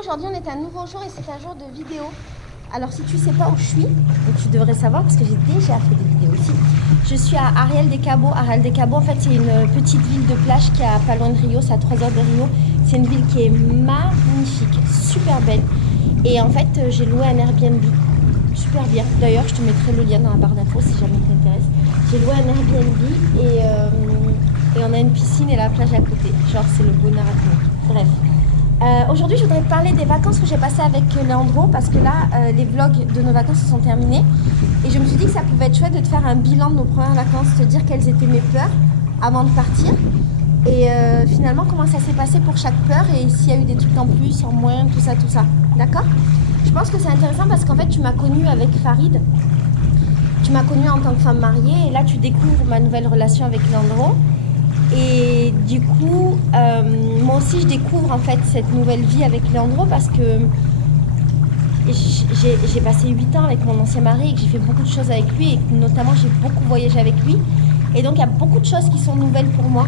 aujourd'hui on est un nouveau jour et c'est un jour de vidéo. Alors si tu sais pas où je suis, donc tu devrais savoir parce que j'ai déjà fait des vidéos aussi. Je suis à Ariel des Cabos. Ariel des Cabos en fait c'est une petite ville de plage qui est à pas loin de Rio, c'est à 3 heures de Rio. C'est une ville qui est magnifique, super belle. Et en fait j'ai loué un Airbnb, super bien. D'ailleurs je te mettrai le lien dans la barre d'infos si jamais t'intéresse. J'ai loué un Airbnb et on a une piscine et la plage à côté. Genre c'est le bonheur à tout. Bref. Aujourd'hui, je voudrais te parler des vacances que j'ai passées avec Leandro parce que là, les vlogs de nos vacances se sont terminés et je me suis dit que ça pouvait être chouette de te faire un bilan de nos premières vacances, te dire quelles étaient mes peurs avant de partir et finalement comment ça s'est passé pour chaque peur et s'il y a eu des trucs en plus, en moins, tout ça, d'accord? Je pense que c'est intéressant parce qu'en fait, tu m'as connue avec Farid, tu m'as connue en tant que femme mariée et là, tu découvres ma nouvelle relation avec Leandro. Et du coup, moi aussi je découvre en fait cette nouvelle vie avec Leandro parce que j'ai passé 8 ans avec mon ancien mari et que j'ai fait beaucoup de choses avec lui et que notamment j'ai beaucoup voyagé avec lui. Et donc il y a beaucoup de choses qui sont nouvelles pour moi.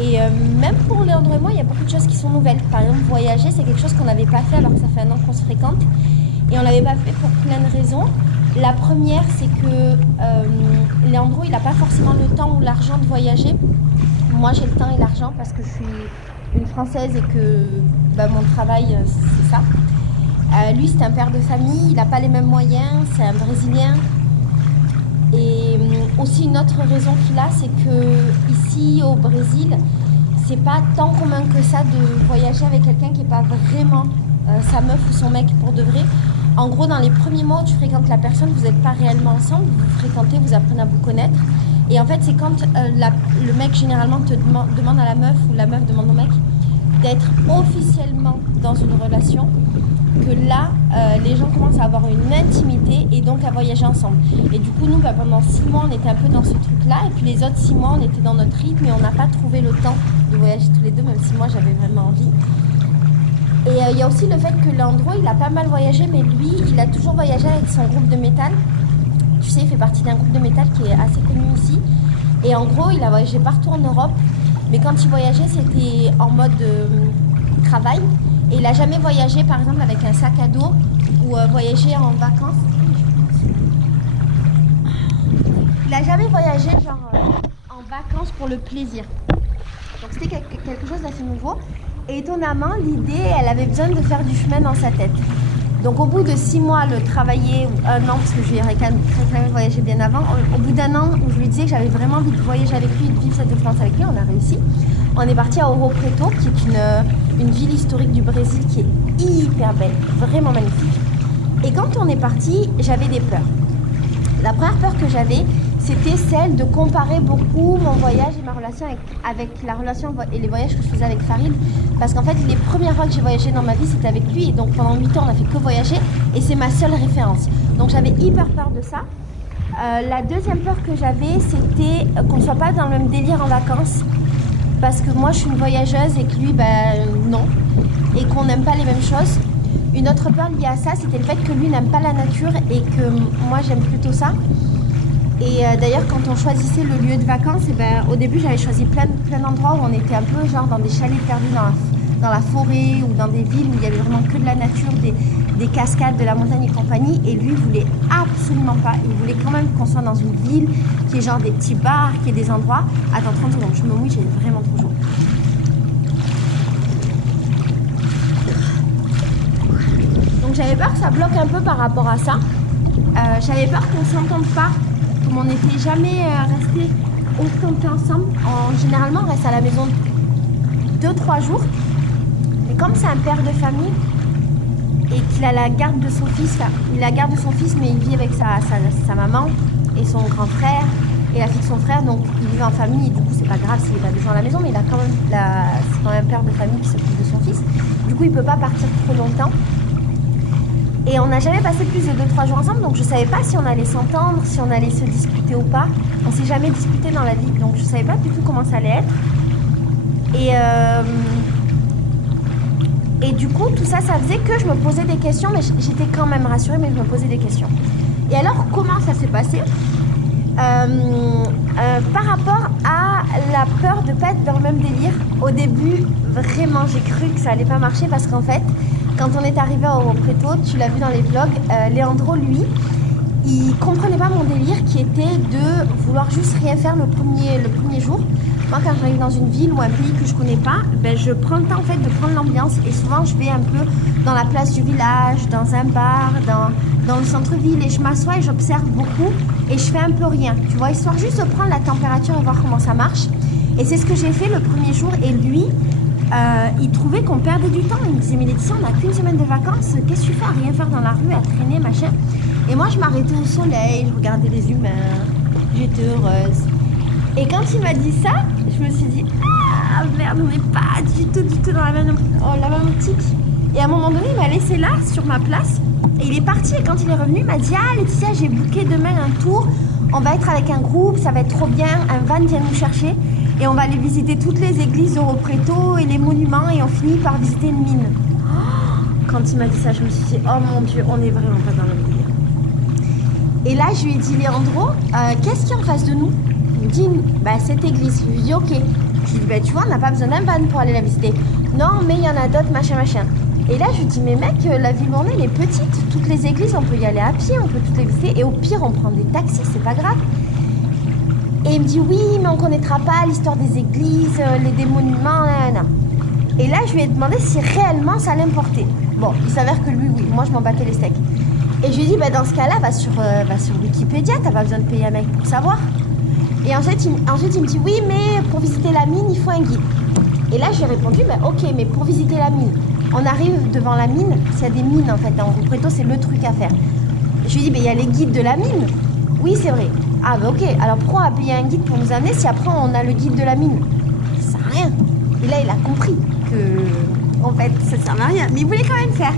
Et même pour Leandro et moi, il y a beaucoup de choses qui sont nouvelles. Par exemple, voyager, c'est quelque chose qu'on n'avait pas fait alors que ça fait 1 an qu'on se fréquente. Et on ne l'avait pas fait pour plein de raisons. La première, c'est que Leandro, il n'a pas forcément le temps ou l'argent de voyager. Moi, j'ai le temps et l'argent parce que je suis une Française et que mon travail, c'est ça. Lui, c'est un père de famille, il n'a pas les mêmes moyens, c'est un Brésilien. Et aussi, une autre raison qu'il a, c'est que ici, au Brésil, c'est pas tant commun que ça de voyager avec quelqu'un qui n'est pas vraiment sa meuf ou son mec pour de vrai. En gros, dans les premiers mois où tu fréquentes la personne, vous n'êtes pas réellement ensemble, vous vous fréquentez, vous apprenez à vous connaître. Et en fait, c'est quand le mec généralement te demande à la meuf ou la meuf demande au mec d'être officiellement dans une relation que là, les gens commencent à avoir une intimité et donc à voyager ensemble. Et du coup, nous, pendant 6 mois, on était un peu dans ce truc-là. Et puis les autres 6 mois, on était dans notre rythme et on n'a pas trouvé le temps de voyager tous les deux, même si moi, j'avais vraiment envie. Et il y a aussi le fait que Leandro, il a pas mal voyagé, mais lui, il a toujours voyagé avec son groupe de métal. Tu sais, il fait partie d'un groupe de métal qui est assez connu ici. Et en gros, il a voyagé partout en Europe. Mais quand il voyageait, c'était en mode travail. Et il n'a jamais voyagé, par exemple, avec un sac à dos ou voyagé en vacances. Il n'a jamais voyagé genre en vacances pour le plaisir. Donc c'était quelque chose d'assez nouveau. Et étonnamment, l'idée, elle avait besoin de faire du chemin dans sa tête. Donc au bout de 6 mois, le travailler, ou 1 an, parce que je lui ai quand même voyagé bien avant, au bout d'1 an où je lui disais que j'avais vraiment envie de voyager avec lui et de vivre cette expérience avec lui, on a réussi. On est parti à Ouro Preto, qui est une ville historique du Brésil qui est hyper belle, vraiment magnifique. Et quand on est parti, j'avais des peurs. La première peur que j'avais, c'était celle de comparer beaucoup mon voyage et ma relation avec la relation et les voyages que je faisais avec Farid. Parce qu'en fait, les premières fois que j'ai voyagé dans ma vie, c'était avec lui. Et donc pendant 8 ans, on n'a fait que voyager. Et c'est ma seule référence. Donc j'avais hyper peur de ça. La deuxième peur que j'avais, c'était qu'on ne soit pas dans le même délire en vacances. Parce que moi, je suis une voyageuse et que lui, non. Et qu'on n'aime pas les mêmes choses. Une autre peur liée à ça, c'était le fait que lui n'aime pas la nature et que moi, j'aime plutôt ça. Et d'ailleurs, quand on choisissait le lieu de vacances, au début, j'avais choisi plein d'endroits où on était un peu genre dans des chalets perdus dans la forêt ou dans des villes où il y avait vraiment que de la nature, des cascades, de la montagne et compagnie. Et lui, il voulait absolument pas. Il voulait quand même qu'on soit dans une ville qui est genre des petits bars, qui est des endroits. Attends 30 secondes, je me mouille, j'ai vraiment trop chaud. Donc j'avais peur que ça bloque un peu par rapport à ça. J'avais peur qu'on s'entende pas. Comme on n'était jamais resté autant de temps ensemble, généralement on reste à la maison 2-3 jours. Mais comme c'est un père de famille et qu'il a la garde de son fils, il a la garde de son fils mais il vit avec sa maman et son grand frère et la fille de son frère, donc il vit en famille et du coup c'est pas grave s'il n'est pas 2 jours à la maison, mais il a quand même c'est quand même un père de famille qui s'occupe de son fils. Du coup il peut pas partir trop longtemps. Et on n'a jamais passé plus de 2-3 jours ensemble, donc je savais pas si on allait s'entendre, si on allait se disputer ou pas. On s'est jamais disputé dans la vie, donc je savais pas du tout comment ça allait être. Et du coup, tout ça, ça faisait que je me posais des questions, mais j'étais quand même rassurée, mais je me posais des questions. Et alors, comment ça s'est passé par rapport à la peur de ne pas être dans le même délire, au début, vraiment, j'ai cru que ça allait pas marcher parce qu'en fait, quand on est arrivé au Préto, tu l'as vu dans les vlogs, Leandro, lui, il comprenait pas mon délire qui était de vouloir juste rien faire le premier jour. Moi, quand j'arrive dans une ville ou un pays que je connais pas, ben, je prends le temps en fait de prendre l'ambiance et souvent je vais un peu dans la place du village, dans un bar, dans le centre-ville et je m'assois et j'observe beaucoup et je fais un peu rien, tu vois, histoire juste de prendre la température et voir comment ça marche. Et c'est ce que j'ai fait le premier jour et lui, il trouvait qu'on perdait du temps. Il me disait, mais Laetitia, on n'a qu'une semaine de vacances, qu'est-ce que tu fais à rien faire dans la rue, à traîner, machin. Et moi, je m'arrêtais au soleil, je regardais les humains, j'étais heureuse. Et quand il m'a dit ça, je me suis dit, ah merde, on n'est pas du tout dans la même optique. Et à un moment donné, il m'a laissé là, sur ma place, et il est parti. Et quand il est revenu, il m'a dit, ah Laetitia, j'ai booké demain un tour, on va être avec un groupe, ça va être trop bien, un van vient nous chercher, et on va aller visiter toutes les églises d'Oro Preto et les monuments, et on finit par visiter une mine. Quand il m'a dit ça, je me suis dit, oh mon Dieu, on est vraiment pas dans le même délire. Et là, je lui ai dit, Leandro, qu'est-ce qu'il y a en face de nous? Il me dit, bah, cette église. Je lui ai dit, ok. Je lui ai dit, bah, tu vois, on n'a pas besoin d'un van pour aller la visiter. Non, mais il y en a d'autres, machin. Et là, je lui dis, mais mec, la ville où on est, elle est petite. Toutes les églises, on peut y aller à pied, on peut toutes les visiter. Et au pire, on prend des taxis, c'est pas grave. Et il me dit, oui, mais on connaîtra pas l'histoire des églises, des monuments, nan. Et là, je lui ai demandé si réellement ça l'importait. Bon, il s'avère que lui, oui. Moi, je m'en battais les steaks. Et je lui ai dit, bah, dans ce cas-là, va sur Wikipédia, t'as pas besoin de payer un mec pour savoir. Et ensuite, il me dit, oui, mais pour visiter la mine, il faut un guide. Et là, j'ai répondu, bah, ok, mais pour visiter la mine, on arrive devant la mine, s'il y a des mines, en fait, dans Oro Preto, c'est le truc à faire. Je lui ai dit, bah, il y a les guides de la mine. Oui, c'est vrai. Ah, bah, ok, alors pourquoi on va payer un guide pour nous amener si après, on a le guide de la mine? Ça sert à rien. Et là, il a compris que, en fait, ça sert à rien. Mais il voulait quand même faire.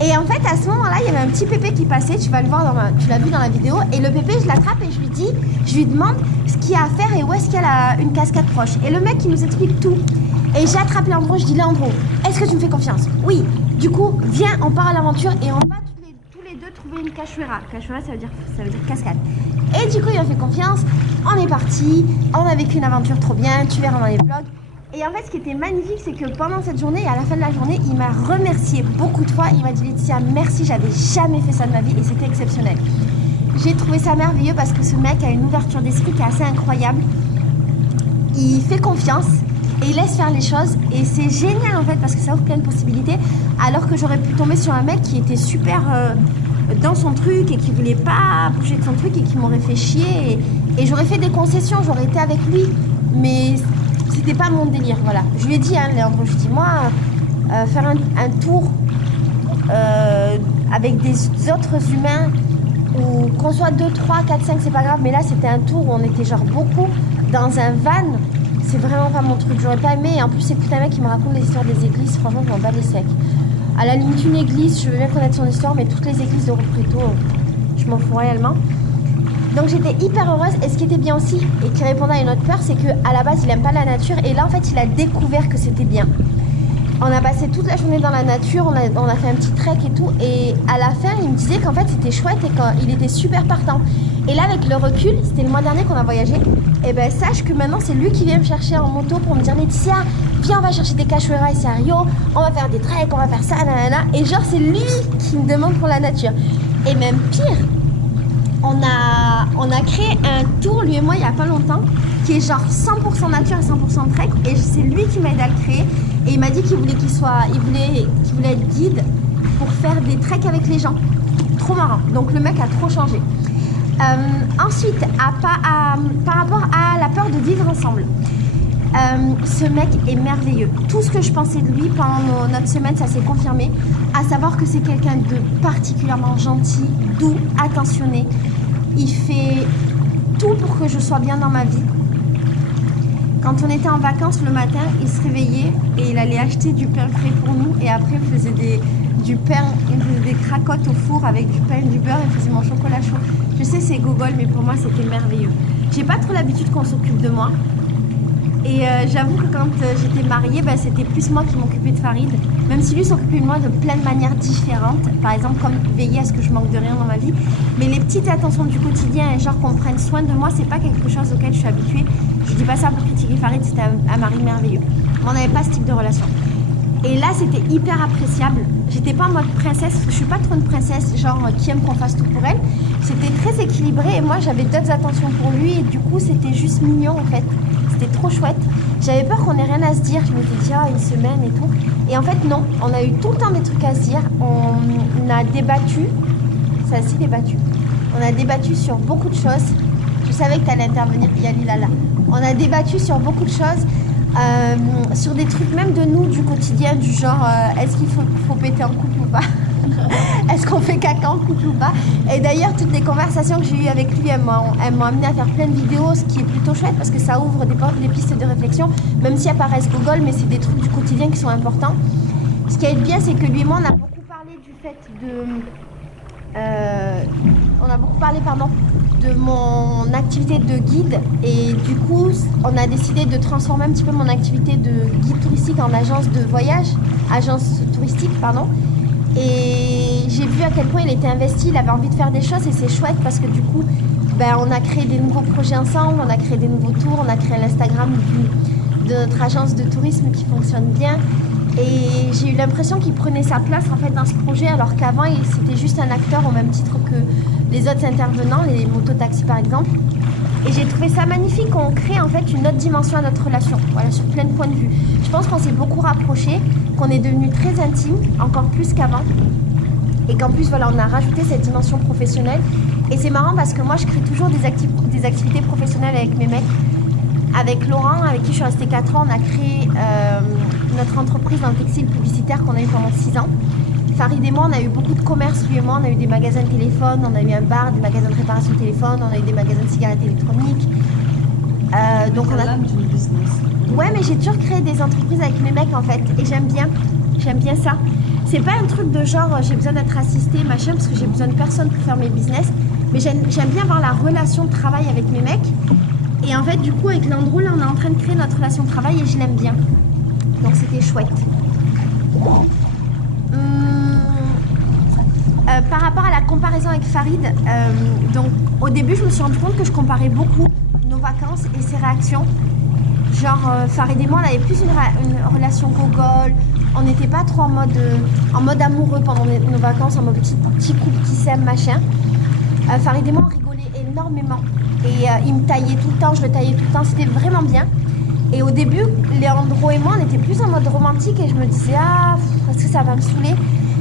Et en fait, à ce moment-là, il y avait un petit pépé qui passait, tu vas le voir, tu l'as vu dans la vidéo. Et le pépé, je l'attrape et je lui demande ce qu'il y a à faire et où est-ce qu'il y a une cascade proche. Et le mec, il nous explique tout. Et j'ai attrapé Leandro, je dis, Leandro, est-ce que tu me fais confiance? Oui. Du coup, viens, on part à l'aventure et on va tous les deux trouver une cachoeira. Cachoeira, ça veut dire cascade. Et du coup, il m'a fait confiance, on est parti, on a vécu une aventure trop bien, tu verras dans les vlogs. Et en fait, ce qui était magnifique, c'est que pendant cette journée et à la fin de la journée, il m'a remercié beaucoup de fois. Il m'a dit, Laetitia, merci, j'avais jamais fait ça de ma vie et c'était exceptionnel. J'ai trouvé ça merveilleux parce que ce mec a une ouverture d'esprit qui est assez incroyable. Il fait confiance et il laisse faire les choses. Et c'est génial en fait parce que ça ouvre plein de possibilités. Alors que j'aurais pu tomber sur un mec qui était super dans son truc et qui voulait pas bouger de son truc et qui m'aurait fait chier. Et j'aurais fait des concessions, j'aurais été avec lui. Mais c'était pas mon délire, voilà. Je lui ai dit, hein, Leandro, je dis, moi, faire un tour avec des autres humains, ou qu'on soit 2, 3, 4, 5, c'est pas grave, mais là, c'était un tour où on était genre beaucoup dans un van, c'est vraiment pas mon truc, j'aurais pas aimé, et en plus, écoute un mec qui me raconte les histoires des églises, franchement, je m'en bats les secs. À la limite, une église, je veux bien connaître son histoire, mais toutes les églises d'Oro Preto, je m'en fous réellement. Donc j'étais hyper heureuse et ce qui était bien aussi et qui répondait à une autre peur, c'est qu'à la base il aime pas la nature et là en fait il a découvert que c'était bien. On a passé toute la journée dans la nature, on a fait un petit trek et tout et à la fin il me disait qu'en fait c'était chouette et qu'il était super partant. Et là avec le recul, c'était le mois dernier qu'on a voyagé, et ben sache que maintenant c'est lui qui vient me chercher en moto pour me dire, Laetitia, viens on va chercher des cachoeiras ici à Rio, on va faire des treks, on va faire ça, nanana. Et genre c'est lui qui me demande pour la nature. Et même pire, on a créé un tour, lui et moi, il n'y a pas longtemps, qui est genre 100% nature et 100% trek. Et c'est lui qui m'a aidé à le créer. Et il m'a dit qu'il voulait être guide pour faire des treks avec les gens. Trop marrant. Donc le mec a trop changé. Ensuite, par rapport à la peur de vivre ensemble. Ce mec est merveilleux. Tout ce que je pensais de lui pendant notre semaine, ça s'est confirmé. À savoir que c'est quelqu'un de particulièrement gentil, doux, attentionné. Il fait tout pour que je sois bien dans ma vie. Quand on était en vacances le matin, il se réveillait et il allait acheter du pain frais pour nous. Et après, il faisait du pain, il faisait des cracottes au four avec du pain et du beurre. Il faisait mon chocolat chaud. Je sais, c'est gogol, mais pour moi, c'était merveilleux. J'ai pas trop l'habitude qu'on s'occupe de moi. Et j'avoue que quand j'étais mariée, bah, c'était plus moi qui m'occupais de Farid. Même si lui s'occupait de moi de plein de manières différentes. Par exemple, comme veiller à ce que je manque de rien dans ma vie. Mais les petites attentions du quotidien, genre qu'on prenne soin de moi, c'est pas quelque chose auquel je suis habituée. Je dis pas ça pour critiquer Farid, c'était un mari merveilleux. Mais on n'avait pas ce type de relation. Et là, c'était hyper appréciable. J'étais pas en mode princesse, je suis pas trop une princesse, genre qui aime qu'on fasse tout pour elle. C'était très équilibré et moi, j'avais d'autres attentions pour lui et du coup, c'était juste mignon en fait. C'était trop chouette. J'avais peur qu'on ait rien à se dire. Je m'étais dit, une semaine et tout. Et en fait, non. On a eu tout le temps des trucs à se dire. On a débattu. Ça aussi débattu. On a débattu sur beaucoup de choses. Je savais que tu allais intervenir, Yalilala. On a débattu sur beaucoup de choses. Sur des trucs même de nous du quotidien, du genre est-ce qu'il faut péter en couple ou pas. Est-ce qu'on fait caca en couple ou pas. Et d'ailleurs toutes les conversations que j'ai eues avec lui, elles m'ont amené à faire plein de vidéos, ce qui est plutôt chouette parce que ça ouvre des pistes de réflexion, même si elles paraissent Google, mais c'est des trucs du quotidien qui sont importants. Ce qui est bien, c'est que lui et moi on a beaucoup parlé du fait de mon activité de guide et du coup on a décidé de transformer un petit peu mon activité de guide touristique en agence touristique et j'ai vu à quel point il était investi, il avait envie de faire des choses et c'est chouette parce que du coup on a créé des nouveaux projets ensemble, on a créé des nouveaux tours, on a créé l'Instagram de notre agence de tourisme qui fonctionne bien. Et j'ai eu l'impression qu'il prenait sa place en fait dans ce projet alors qu'avant c'était juste un acteur au même titre que les autres intervenants, les mototaxis par exemple. Et j'ai trouvé ça magnifique qu'on crée en fait une autre dimension à notre relation, voilà, sur plein de points de vue. Je pense qu'on s'est beaucoup rapprochés, qu'on est devenus très intimes, encore plus qu'avant. Et qu'en plus voilà, on a rajouté cette dimension professionnelle. Et c'est marrant parce que moi je crée toujours des activités professionnelles avec mes mecs. Avec Laurent, avec qui je suis restée 4 ans, on a créé notre entreprise dans le textile publicitaire qu'on a eu pendant 6 ans. Farid et moi, on a eu beaucoup de commerce, lui et moi, on a eu des magasins de téléphone, on a eu un bar, des magasins de réparation de téléphone, on a eu des magasins de cigarettes électroniques. Donc on a... Ouais, mais j'ai toujours créé des entreprises avec mes mecs en fait, et j'aime bien ça. C'est pas un truc de genre j'ai besoin d'être assistée, machin, parce que j'ai besoin de personne pour faire mes business, mais j'aime bien avoir la relation de travail avec mes mecs. Et en fait, du coup, avec Landro, là, on est en train de créer notre relation de travail et je l'aime bien. Donc, c'était chouette. Par rapport à la comparaison avec Farid, donc, au début, je me suis rendu compte que je comparais beaucoup nos vacances et ses réactions. Genre, Farid et moi, on avait plus une relation gogol. On n'était pas trop en mode amoureux pendant nos vacances, en mode petit couple qui s'aime, machin. Farid et moi, on rigolait énormément. Et il me taillait tout le temps, je le taillais tout le temps, c'était vraiment bien. Et au début, Leandro et moi, on était plus en mode romantique et je me disais, est-ce que ça va me saouler?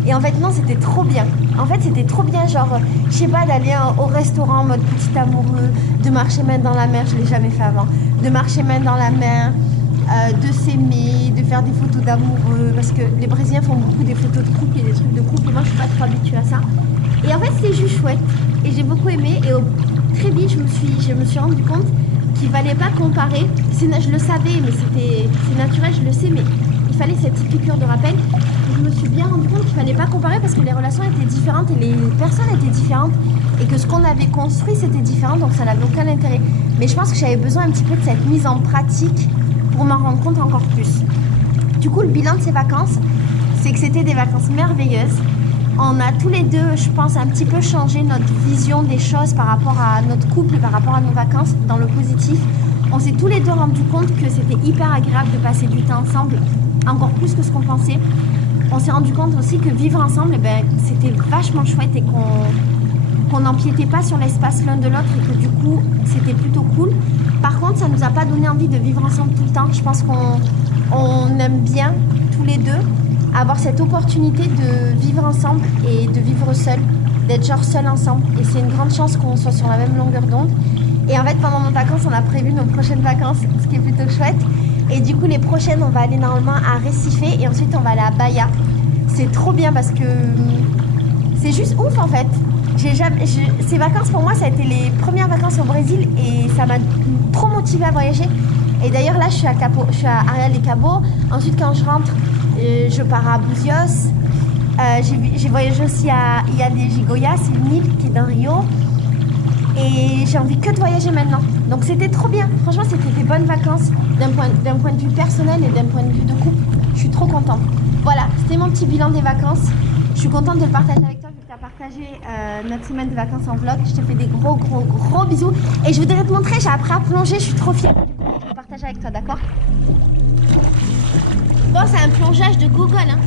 Et en fait, non, c'était trop bien. En fait, c'était trop bien, genre, je sais pas, d'aller au restaurant en mode petit amoureux, de marcher main dans la mer, je l'ai jamais fait avant, de marcher main dans la mer, de s'aimer, de faire des photos d'amoureux, parce que les Brésiliens font beaucoup des photos de couple et des trucs de couple, et moi, je suis pas trop habituée à ça. Et en fait, c'était juste chouette, et j'ai beaucoup aimé, et très vite, je me suis rendu compte qu'il ne fallait pas comparer. Je le savais, mais c'est naturel, je le sais, mais il fallait cette petite piqûre de rappel. Et je me suis bien rendu compte qu'il ne fallait pas comparer parce que les relations étaient différentes et les personnes étaient différentes et que ce qu'on avait construit, c'était différent, donc ça n'avait aucun intérêt. Mais je pense que j'avais besoin un petit peu de cette mise en pratique pour m'en rendre compte encore plus. Du coup, le bilan de ces vacances, c'est que c'était des vacances merveilleuses. On a tous les deux, je pense, un petit peu changé notre vision des choses par rapport à notre couple, par rapport à nos vacances, dans le positif. On s'est tous les deux rendu compte que c'était hyper agréable de passer du temps ensemble, encore plus que ce qu'on pensait. On s'est rendu compte aussi que vivre ensemble, c'était vachement chouette et qu'on n'empiétait pas sur l'espace l'un de l'autre et que du coup, c'était plutôt cool. Par contre, ça ne nous a pas donné envie de vivre ensemble tout le temps. Je pense qu'on aime bien, tous les deux, avoir cette opportunité de vivre ensemble et de vivre seul, d'être genre seul ensemble. Et c'est une grande chance qu'on soit sur la même longueur d'onde. Et en fait, pendant nos vacances, on a prévu nos prochaines vacances, ce qui est plutôt chouette. Et du coup, les prochaines, on va aller normalement à Recife et ensuite, on va aller à Bahia. C'est trop bien parce que c'est juste ouf en fait. Ces vacances, pour moi, ça a été les premières vacances au Brésil et ça m'a trop motivée à voyager. Et d'ailleurs, là, je suis à Arraial de Cabo. Ensuite, quand je rentre, je pars à Buzios. J'ai voyagé aussi à Ilha de Gigoia, c'est une île qui est dans Rio. Et j'ai envie que de voyager maintenant. Donc c'était trop bien. Franchement, c'était des bonnes vacances d'un point de vue personnel et d'un point de vue de couple. Je suis trop contente. Voilà, c'était mon petit bilan des vacances. Je suis contente de le partager avec toi vu que tu as partagé notre semaine de vacances en vlog. Je te fais des gros bisous. Et je voudrais te montrer, j'ai appris à plonger, je suis trop fière. Du coup, je vais le partager avec toi, d'accord? Bon, c'est un plongeage de Google, hein.